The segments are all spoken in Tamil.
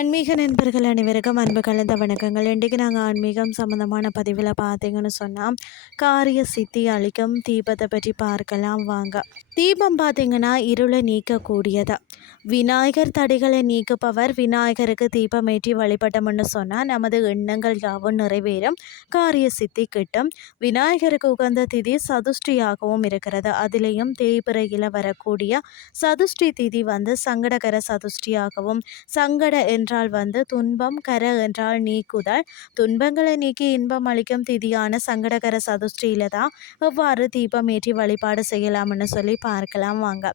ஆன்மீக நண்பர்கள் அனைவருக்கும் அன்பு கலந்த வணக்கங்கள். இன்றைக்கு நாங்கள் ஆன்மீகம் சம்மந்தமான பதிவில் பார்த்தீங்கன்னு சொன்னால் காரிய சித்தி அளிக்கும் தீபத்தை பற்றி பார்க்கலாம். வாங்க. தீபம் பார்த்தீங்கன்னா இருளை நீக்கக்கூடியது? விநாயகர் தடைகளை நீக்குபவர் விநாயகருக்கு தீபம் ஏற்றி வழிபட்டோம்னு சொன்னால் நமது எண்ணங்கள் யாவும் நிறைவேறும். காரிய சித்தி கிட்டும் விநாயகருக்கு உகந்த திதி சதுஷ்டியாகவும் இருக்கிறது. அதிலேயும் தேய்பிறையில் வரக்கூடிய சதுஷ்டி திதி வந்து சங்கடகர சதுஷ்டியாகவும் சங்கட என்றால் வந்து துன்பம் கர என்றால் நீக்குதல். துன்பங்களை நீக்கி இன்பம் அளிக்கும் திதியான சங்கடகர சதுஷ்டியில தான் எவ்வாறு தீபம் ஏற்றி வழிபாடு செய்யலாம்னு சொல்லி பார்க்கலாம் வாங்க.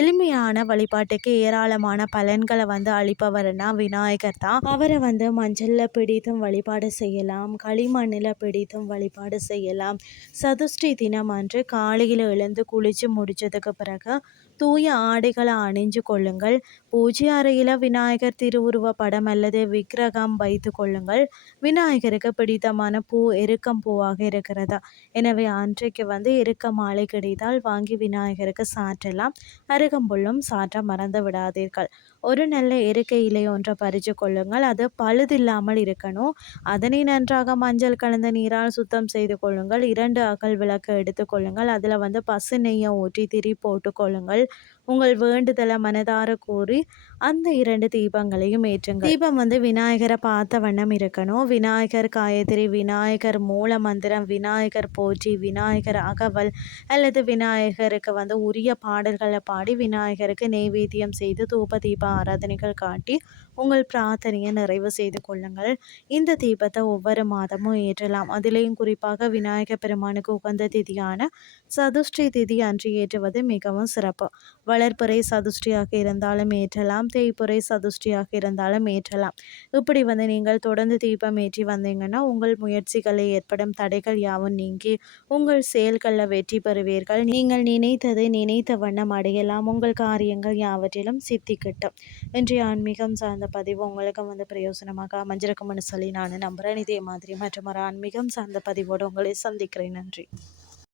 எளிமையான வழிபாட்டுக்கு ஏராளமான பலன்களை வந்து அளிப்பவர்னா விநாயகர் தான். அவரை வந்து மஞ்சளில் பிடித்தும் வழிபாடு செய்யலாம் களிமண்ணில் பிடித்தும் வழிபாடு செய்யலாம். சதுஷ்டி தினம் அன்று காலையில் எழுந்து குளித்து முடிச்சதுக்கு பிறகு தூய ஆடைகளை அணிஞ்சு கொள்ளுங்கள். பூஜை அறையில் விநாயகர் திருவுருவ படம் அல்லது விக்கிரகம் வைத்து கொள்ளுங்கள். விநாயகருக்கு பிடித்தமான பூ எருக்கம் பூவாக இருக்கிறதா? எனவே அன்றைக்கு வந்து எருக்க மாலை கிடைத்தால் வாங்கி விநாயகருக்கு சாற்றலாம். அருகம்புல்லும் சாற்ற மறந்து விடாதீர்கள். ஒரு நல்ல எருக்கை இலை ஒன்றை பறித்து கொள்ளுங்கள். அது பழுதில்லாமல் இருக்கணும். அதனை நன்றாக மஞ்சள் கலந்த நீரால் சுத்தம் செய்து கொள்ளுங்கள். இரண்டு அகல் விளக்கு எடுத்துக்கொள்ளுங்கள் அதில் வந்து பசு நெய்யை ஊற்றி திரி போட்டு கொள்ளுங்கள். உங்கள் வேண்டுதலை மனதார கூறி அந்த இரண்டு தீபங்களையும் ஏற்றுங்க தீபம் வந்து விநாயகரை பார்த்த வண்ணம் இருக்கணும். விநாயகர் காயத்ரி விநாயகர் மூல மந்திரம் விநாயகர் போற்றி விநாயகர் அகவல் அல்லது விநாயகருக்கு வந்து உரிய பாடல்களை பாடி விநாயகருக்கு நெய்வேத்தியம் செய்து தூப தீப ஆராதனைகள் காட்டி உங்கள் பிரார்த்தனையை நிறைவு செய்து கொள்ளுங்கள். இந்த தீபத்தை ஒவ்வொரு மாதமும் ஏற்றலாம். அதிலேயும் குறிப்பாக விநாயகர் பெருமானுக்கு உகந்த திதியான சதுஷ்டி திதி அன்று ஏற்றுவது மிகவும் சிறப்பு. வளர்ப்புறை சதுஷ்டியாக இருந்தாலும் ஏற்றலாம் தேய்ப்புறை சதுஷ்டியாக இருந்தாலும் ஏற்றலாம். இப்படி வந்து நீங்கள் தொடர்ந்து தீபம் ஏற்றி வந்தீங்கன்னா உங்கள் முயற்சிகளில் ஏற்படும் தடைகள் யாவும் நீங்கி உங்கள் செயல்களில் வெற்றி பெறுவீர்கள். நீங்கள் நினைத்ததை நினைத்த வண்ணம் அடையலாம். உங்கள் காரியங்கள் யாவற்றிலும் சித்தி கிட்டும் இன்றைய ஆன்மீகம் சார்ந்த பதிவு உங்களுக்கும் வந்து பிரயோசனமாக அமைஞ்சிருக்கும்னு சொல்லி நான் நம்புகிறேன் இதே மாதிரி மற்றும் ஒரு ஆன்மீகம் சார்ந்த பதிவோடு உங்களை சந்திக்கிறேன். நன்றி.